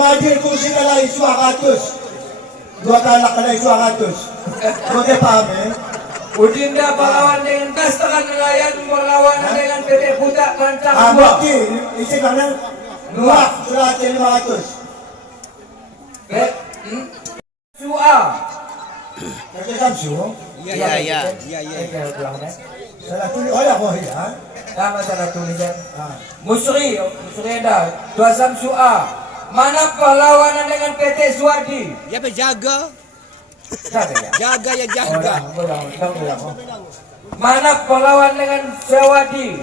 Imagine kung sila na isu 100. Dua kalak ka na isu 100. Huwag pahami. Udinda Palawan dengan Kastakan Nelayan melawan dengan PT Buta Kancang Mati, isi kanan. Nuak, surat 500. Sua. Kasi Samsu. Iya. Salah tulis, oh ya, oh ya. Tama salah tulisan. Musri ada. Dua Samsua. Mana perlawanan dengan PT Suwardi? Ya jaga. Jaga ya. Jaga ya jaga. Mana perlawan dengan Suwardi?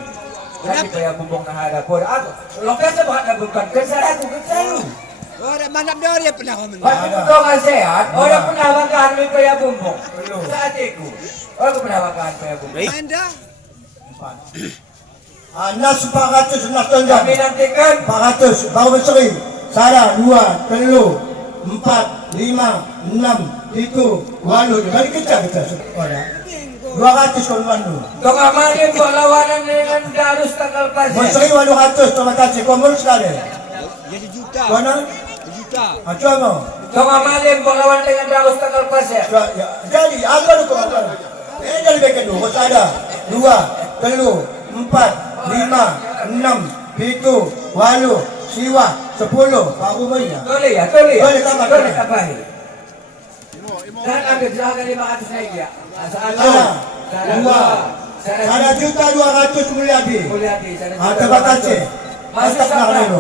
Lagi saya bumbung na hadapon. Ako, lokasi ba nabukan? Kasara ko kasayo. Ora manap dia dia pernah komen. Pati ko ka sehat, ora penawakan may kaya bumbong. Sa ate ko. Ora ko penawakan kaya bumbong. Anda. Nas 400 nak tonjang. Kami nantikan 400 baru berseri. Salah 2, 3, 4, 5, 6, 7, 8. Balik kecil kita sekolah. 200 komando. Tong amalin perlawanan dengan Darus tanggal pasir. Berseri 800 terima kasih. Komando sekali. Ya juta. Mana? Juta. Macam mana? Tong amalin perlawanan dengan Darus tanggal pasir. Jadi apa lu komando? Jadi begitu dulu. Ada 2, 3, 4, 5, 6, 7, 8. Siwa 10 baru mainnya. Boleh ya? Boleh tambah. Boleh tambah. Dan ada jaga 500 naik ya. Sana juta 200 Mulyadi. Terima kasih. Masih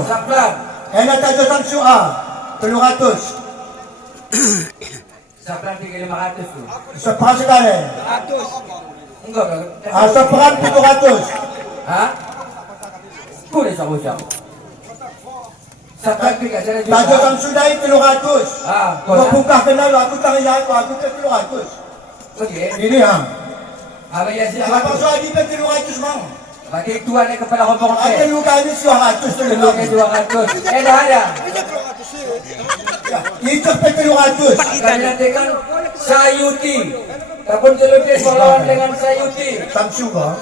Saplan. Enak aja Samsua 300. Saplan 500 tu. Separuh sekali. 100. Enggak. Separuh 700. Hah? Boleh sama-sama. Saplan 300. Tajo Samsudai 700. Gua buka kenal aku tak ingat aku ke 700. Okey. Ini ha. Apa ya sih? Apa soal di 700 mang? Bagi tuan yang kepala kompong Ada luka ini 200 Kedua 200. Dah ada. Itu 700. Kami nantikan Sayuti. Tapun Jelupis melawan dengan Sayuti. Samsuga.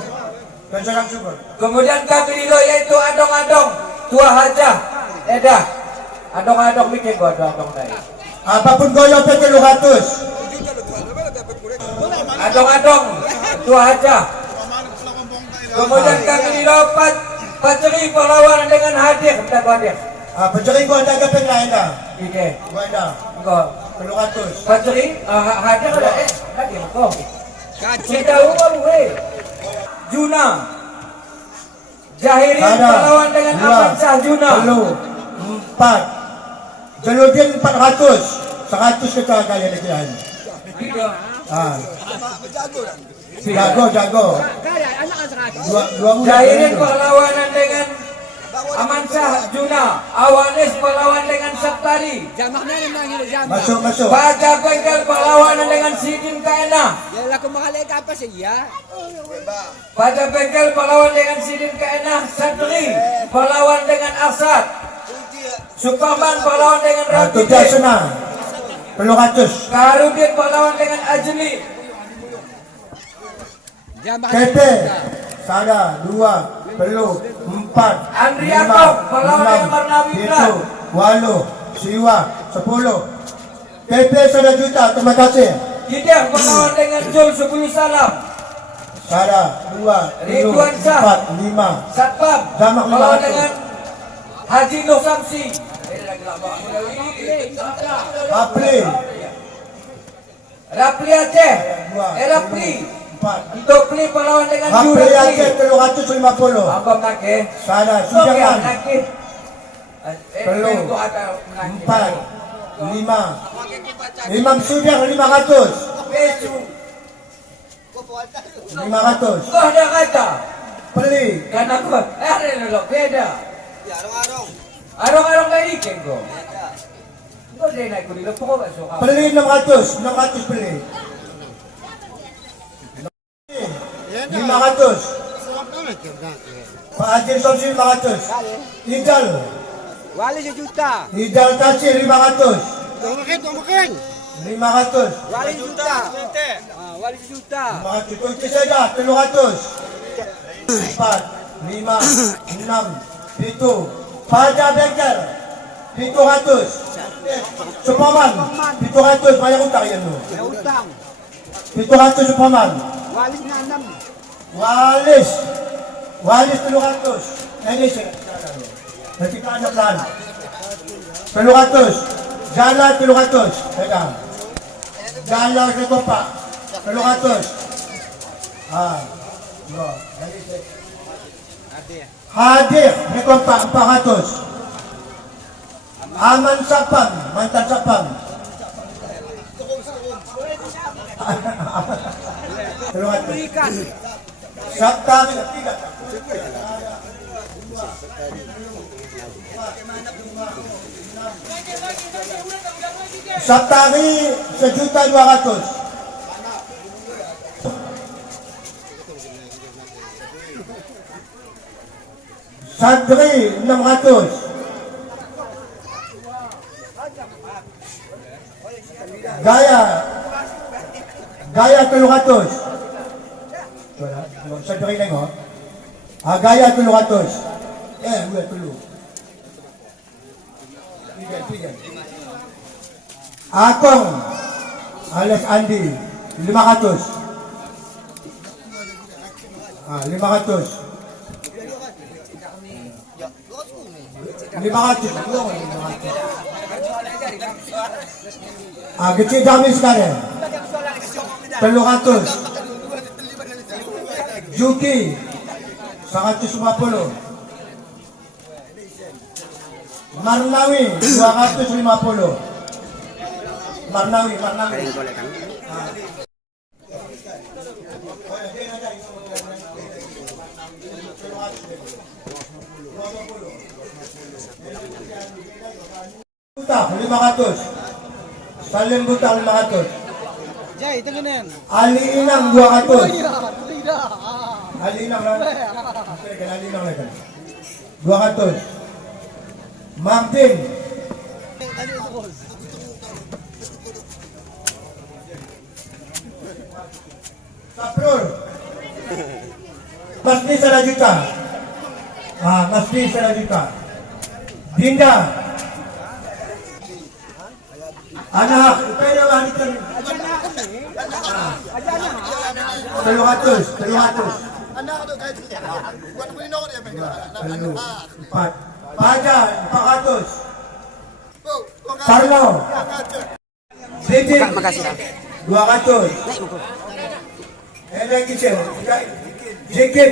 Samsuga. Kemudian Kabililo yaitu Adong-Adong. Tua Hajah. Edah. Adong-Adong bikin gua adong-adong tadi. Apapun goyo 700. Adong-adong. Tua Hajah. Kemudian Kabililo Paceri perlawanan dengan Hadir. Bentar gua Hadir. Pencuri gua ada ke lain dah. Oke. Gua ada. Enggak. 700. Paceri Hadir ada Hadir kok. Kacau. Kita umur weh. Juna. Jahirin perlawan dengan Amansyah Juna. 4. Jaludin 400. 100 kita kali ni kira ni. Jago. Jahirin perlawanan dengan Amansyah Juna. Awanis perlawan dengan Saptari. Jamaknya memang hidup jamak. Masuk. Baca Bengkel perlawanan dengan Sidin Kaena. Ya laku mengalek apa sih ya? Baca Bengkel perlawan dengan Sidin Kaena. Sadri perlawan dengan Arsad. Suparman perlawan dengan Itu Rafidin. dah senang. 700. Karudin perlawan dengan Ajli. Jamak. KP. Sada 2, 4. Andri Akom perlawan dengan Marnawi Prat. 8. Siwa 10. KP 1 juta. Terima kasih. Gideon perlawan dengan Jul 10 Salam. Sada 2, Ridwan Shah. 4, 5. Satpam Jamak perlawan 500. dengan Haji Nur Samsi. Rapli Aceh. Rapli. 4. Untuk Pli perlawan dengan Rapli Jurapli. Aceh 350. Anggap nakeh. Sada Sujangan. Sujangan. Nakeh. 4, 5. Imam Sudiang 500. Besu. 500. Kau ada kata. Beli. Karena kau. Ada dulu. Beda. Arong-arong kali ikan kau. Kau dia naik kuda. Pokok tak suka. Beli 600. 600 beli. 500. Pak Haji Somsi 500. Hidal. Wali sejuta. Hidal kasih 500. Tomakin. 500. Wali sejuta. Wali sejuta. 500. Kunci saja 300. 4, 5, 6, 7. Pada bengkel 700. Supaman, 700. Bayar utang yan mo. May utang. 700 Supaman. Walis na 6. Walis. Walis 300. Ini siya. Nanti ka anak lang. 300. Jala 300. Teka. Jala sa kopa. 300. No. Hadir. May kopa 400. Aman Sapang. Mantan Sapang. 300. Ikan. Saptari. Saptari 1.200.000. Sandri 600. Gaya 300. Sandri lang ho. Gaya 300. Gue dulu. Tiga. Akong alias Andi 500. 500. 500. Kecil kami sekarang 300. Juki 150. Marnawi 250. Marnawi. Butak 500. Salim butak 500. Jay, tanganan. Ali Inang 200. Tidak. Ali Inang lang. Ali Inang lang. 200. Martin. Saprul. Mesti 1 juta. Mesti 1 juta. Dinda. Anak, pero wanita. 300. Empat. Paja 400. Carlo. Bibi 200. Ada kisah. Jekin.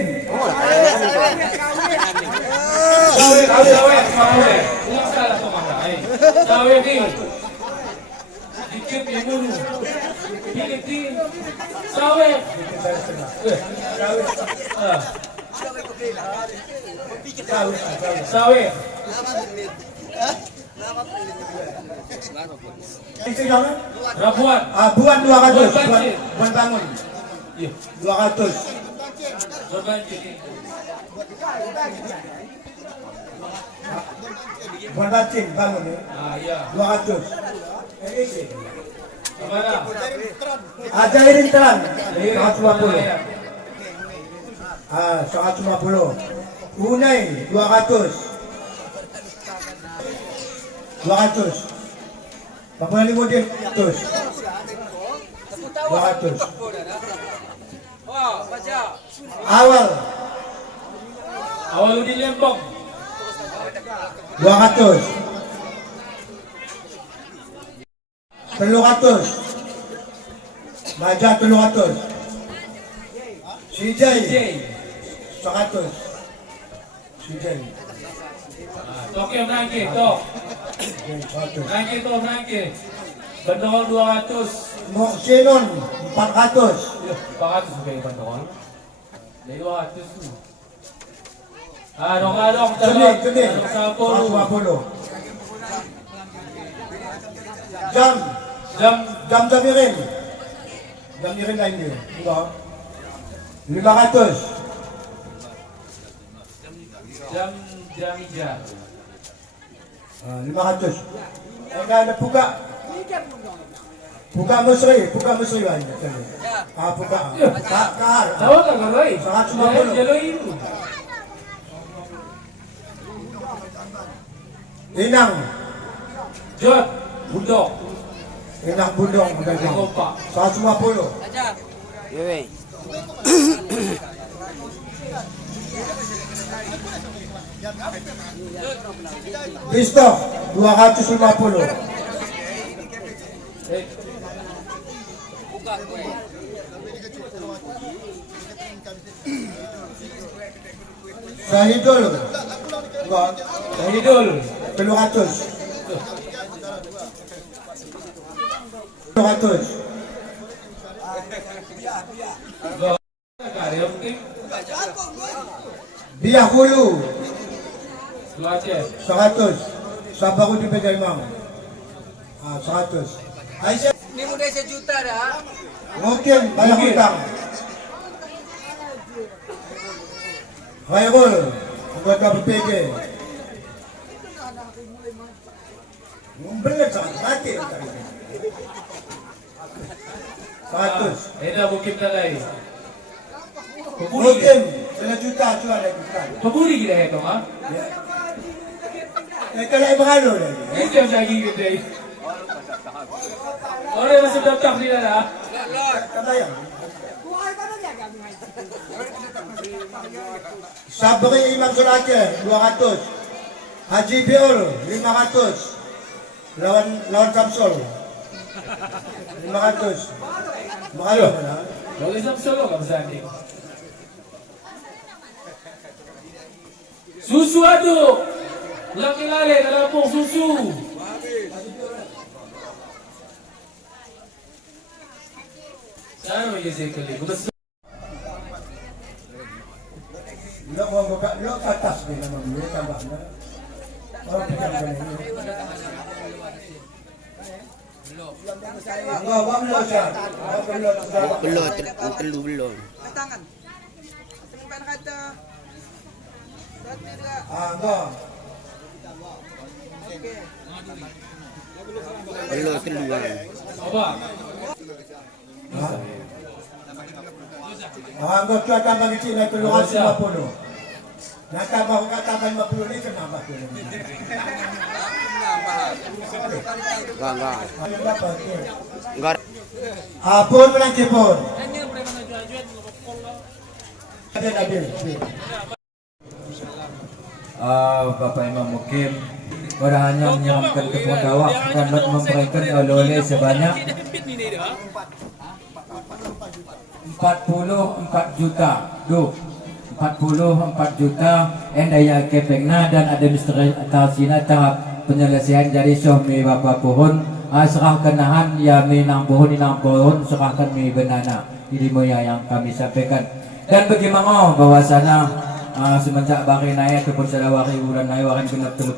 Sawe ni. Dikit yang dulu. Dikit. Sawe. Sawe. Rabuan. Buan 200. Buan bangun. 200. Buan bacin bangun ya. Ya. 200. Kemana? Ajarin terang 150. 150. Unai 200. 200. Papan Limuddin 100. 200. Awal Awaludin Lempong. 200. 300. Maja 300. CJ 100. CJ Tok yang naik, tok. 100. Naik. Bandol 200. Moksinon 400. 400 kayo bandol. Dari 200 tu. Dong. Jenis 150. Jam Jamirin. Jamirin lain dia. 500. Jam hija. 500. Enggak ada buka. Buka Musri lain. Buka. Kahar. Tahu tak kau? 150. Jalur itu. Inang Jod, Budok, Enak Budong pedagang. Kompak. 150. Yeay. Kristo 250. Eh, Sahidul. Gua Sahidul. 300. 200. Karya mungkin. Biak Hulu Lu Aceh. 100. Sabaru di Bejai Mang. 100. Aisyah Ini udah sejuta dah. mungkin banyak Mungkin. hutang. Khairul anggota BPJ. Bener sangat mati tadi. 100. Eda mungkin talay. Mungkin 1 juta tu ada juta. Paburi kita itu, ha? Kalau ibu halu lagi. Itu yang lagi kita. Orang yang sudah tak dia dah. Kabayang. Sabri Imam Sulake 200. Haji Biul 500. Lawan Samsul 500. Mahal mana? Kalau Islam solo ka bersanding. Susu aduk. Laki lale dalam pung susu. Sana je sekali. Kubas. Lo mau buka lo ke atas ni nama dia tambah na. Orang pegang kena ni. Enggak, wang lo sah. Belum, telu belum. Enggak. Belum telu kan. Apa? Enggak tu tambah kecil nak 350. Nak tambah kat tambah 50 ni kenapa tu? Enggak. Berapa tu? Enggak. Pun menangkip pun. Ada. Bapak Imam Mukim pada hanya menyiapkan ketua dakwah dan memberikan oleh-oleh sebanyak 44 juta. 44 juta endaya kepengna dan administrasi tahap penyelesaian dari Syahmi Bapak Pohon serahkan nahan ya minang pohon serahkan mi benana ini moya yang kami sampaikan dan bagaimana bahwasana semenjak bari naik ataupun selawari bulan naik waran genap 30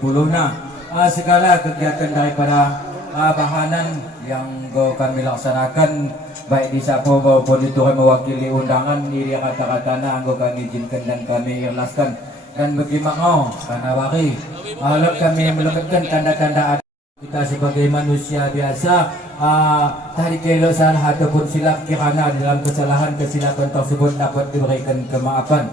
segala kegiatan daripada bahanan yang kami laksanakan baik di Sapo maupun di Tuhan mewakili undangan diri kata-katana anggo kami izinkan dan kami ikhlaskan dan bagaimana karena wari alat kami melakukan tanda-tanda kita sebagai manusia biasa tadi kelo salah ataupun silap kirana dalam kesalahan kesilapan tersebut dapat diberikan kemaafan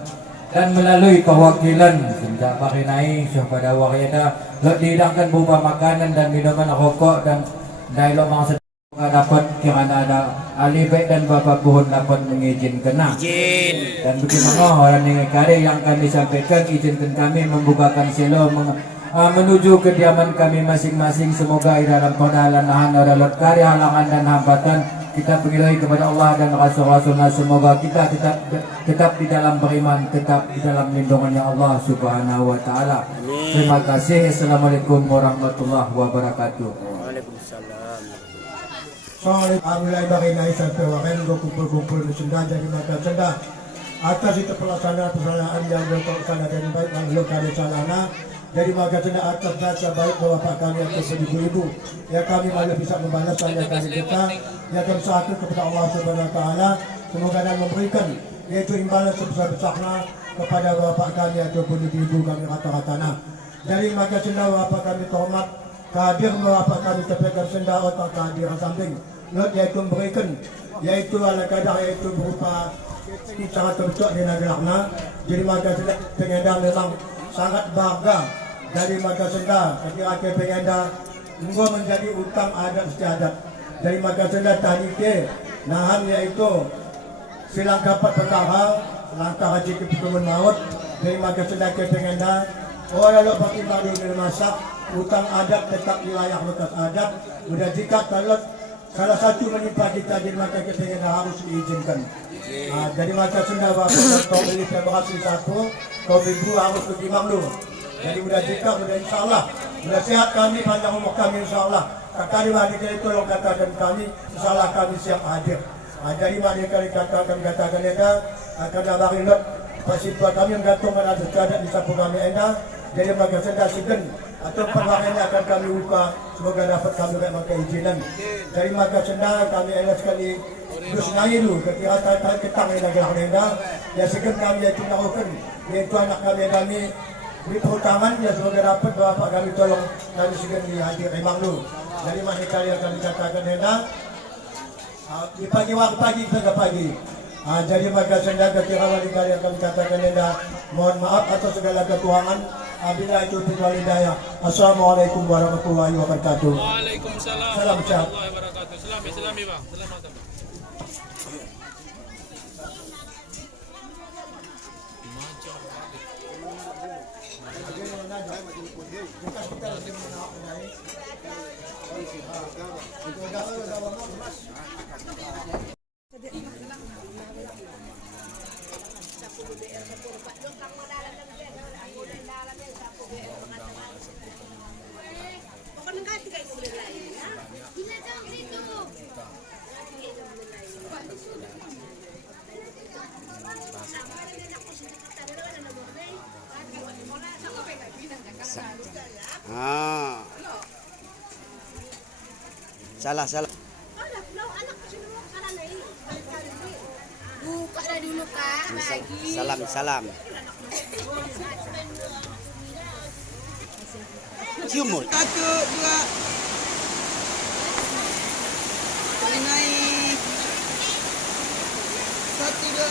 dan melalui perwakilan sejak pagi naik pada wariada dihidangkan berupa makanan dan minuman rokok dan dialog mangsa dapat kirana ada ahli baik dan Bapak Pohon dapat mengizinkan dan bagaimana orang yang kari yang kami sampaikan izinkan kami membukakan selo menuju kediaman kami masing-masing semoga di dalam perjalanan ada kari halangan dan hambatan kita pengilahi kepada Allah dan Rasul-Rasulnya semoga kita tetap di dalam beriman tetap di dalam lindungannya Allah Subhanahu wa taala. Terima kasih. Assalamualaikum warahmatullahi wabarakatuh. Waalaikumsalam. Soal mulai dari naik sampai waran kumpul-kumpul di senda jadi maka senda atas itu pelaksanaan yang dilaksanakan baik makhluk kali salana dari maka senda atas dasar baik bapak kami atau ibu-ibu ya kami malah bisa membalas tanda kami kita ya kami satu kepada Allah Subhanahu Wa Taala semoga dan memberikan yaitu imbalan sebesar-besarnya kepada bapak kami ataupun ibu-ibu kami kata-katana dari maka senda bapak kami terhormat kadir bapak kami tepekan senda atau kadir samping not yaitu memberikan yaitu ala kadar yaitu berupa cara terbentuk di nagelakna jadi maka senda pengedar memang sangat bangga dari maka senda kaki-kaki pengedar Nunggu menjadi utang adat istiadat. Dari Makassar tadi ke nahan yaitu silang kapat perkara langkah haji ke pertemuan maut dari Makassar ke pengenda. Oh lalu pertimbang dulu masak utang adat tetap wilayah bekas adat. Sudah jika kalau salah satu menimpa kita di maka kita harus diizinkan. Jadi maka sudah bapak kau beli berhasil satu, kau beli harus berimbang dulu. Jadi sudah jika sudah insya Allah, sudah sehat kami panjang umur kami insya Allah. Kata di kita tolong katakan kami, insya Allah kami siap hadir. Jadi mari kali katakan itu akan ada rindu pasipur kami yang gantung pada sejadat di sapu kami enda. Jadi maka sudah sigen atau perwakilan akan kami buka semoga dapat kami maka izinan. Dari maka sudah kami enak sekali terus nyanyi dulu ketika ketang yang lagi enda. Ya sigen kami yang tidak lakukan yaitu anak kami di perhutangan ya semoga dapat bapak kami tolong kami sigen dihadir memang dulu. Dari mana kalian kami katakan enda. Di pagi waktu pagi ke pagi. Jadi maka sudah ketika wali kalian kami katakan enda mohon maaf atas segala kekurangan. Bila itu tinggal hidayah. Assalamualaikum warahmatullahi wabarakatuh. Waalaikumsalam Salam sehat. warahmatullahi wabarakatuh. Selami bang. Selamat. Salah. Buka dah dulu kak, bagi. Salam. Cium mulut. 1, 2. Telingai. 1, 2.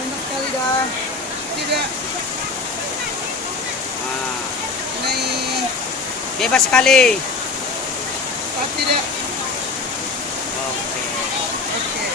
Tembak sekali dah. Tidak. Telingai. Bebas sekali. Tidak. Oke. Oke.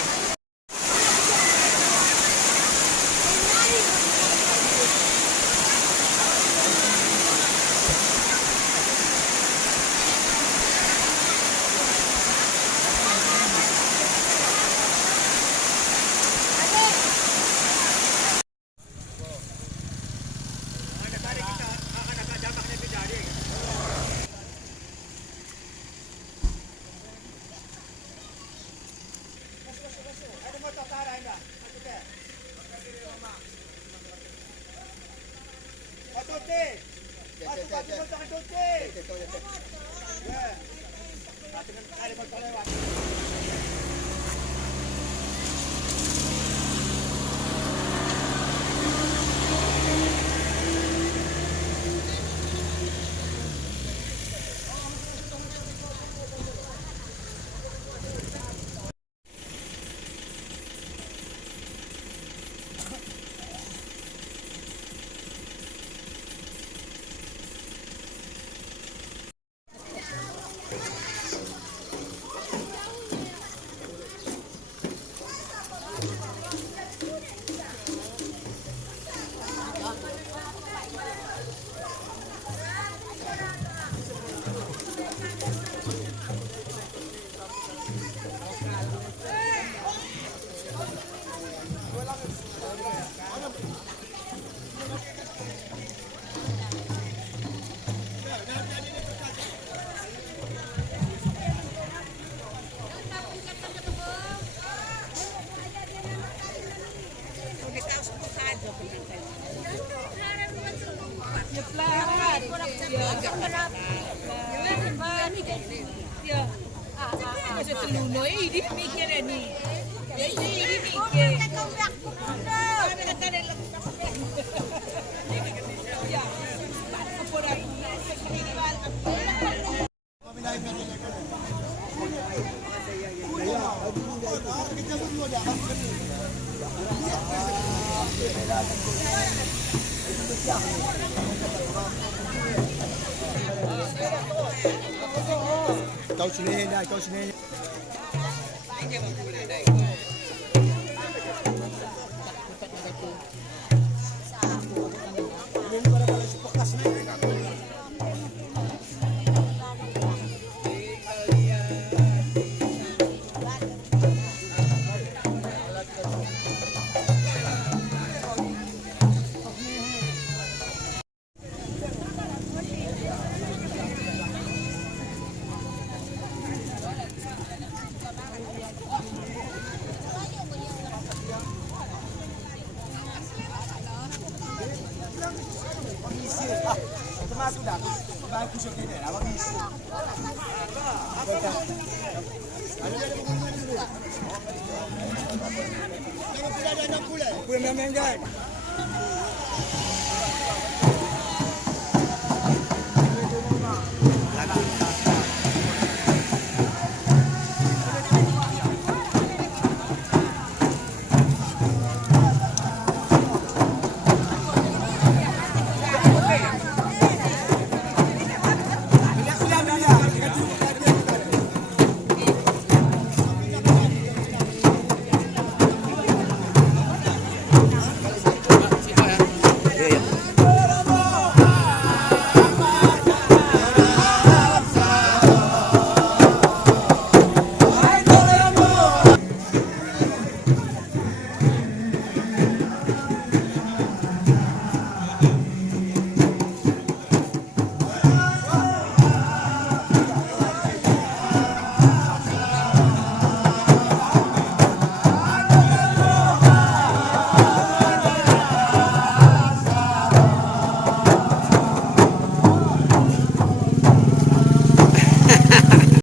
Ikaw sinihin na, ikaw sinihin. Kuya Memenggan.